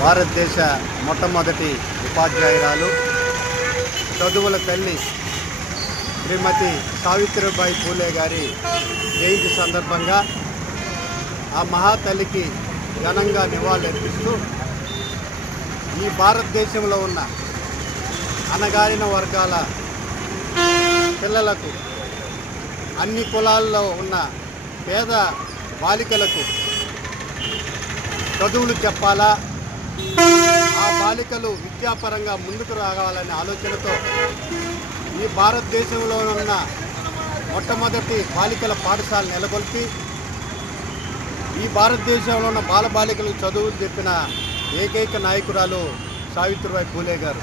భారతదేశ మొట్టమొదటి ఉపాధ్యాయురాలు, చదువుల తల్లి శ్రీమతి సావిత్రిబాయి పూలే గారి జయంతి సందర్భంగా ఆ మహాతల్లికి ఘనంగా నివాళులర్పిస్తూ ఈ భారతదేశంలో ఉన్న అణగారిన వర్గాల పిల్లలకు, అన్ని కులాల్లో ఉన్న పేద బాలికలకు చదువులు చెప్పాలా, ఆ బాలికలు విద్యాపరంగా ముందుకు రావాలనే ఆలోచనతో ఈ భారతదేశంలో ఉన్న మొట్టమొదటి బాలికల పాఠశాల నెలకొల్పి ఈ భారతదేశంలో ఉన్న బాలబాలికలకు చదువులు చెప్పిన ఏకైక నాయకురాలు సావిత్రిబాయి పూలే గారు.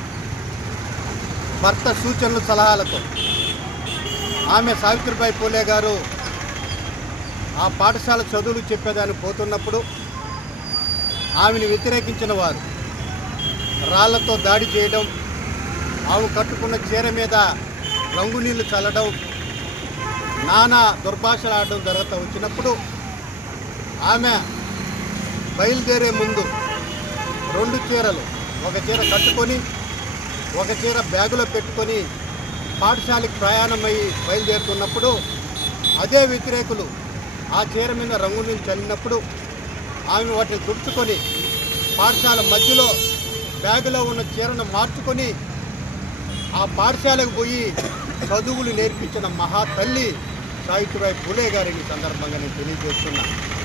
భర్త సూచనలు సలహాలతో ఆమె సావిత్రిబాయి పూలే గారు ఆ పాఠశాల చదువులు చెప్పేదాన్ని పోతున్నప్పుడు ఆమెను వ్యతిరేకించిన వారు రాళ్లతో దాడి చేయడం, ఆమె కట్టుకున్న చీర మీద రంగు నీళ్లు చల్లడం, నానా దుర్భాషలాడడం జరుగుతూ వచ్చినప్పుడు ఆమె బయలుదేరే ముందు 2 చీరలు, ఒక చీర కట్టుకొని ఒక చీర బ్యాగులో పెట్టుకొని పాఠశాలకు ప్రయాణమై బయలుదేరుతున్నప్పుడు అదే వ్యతిరేకులు ఆ చీర మీద రంగు నీళ్ళు చల్లినప్పుడు ఆమె వాటిని తుడుచుకొని పాఠశాల మధ్యలో బ్యాగులో ఉన్న చీరను మార్చుకొని ఆ పాఠశాలకు పోయి చదువులు నేర్పించిన మహాతల్లి సావిత్రిబాయి పూలే గారిని సందర్భంగా నేను తెలియజేస్తున్నా.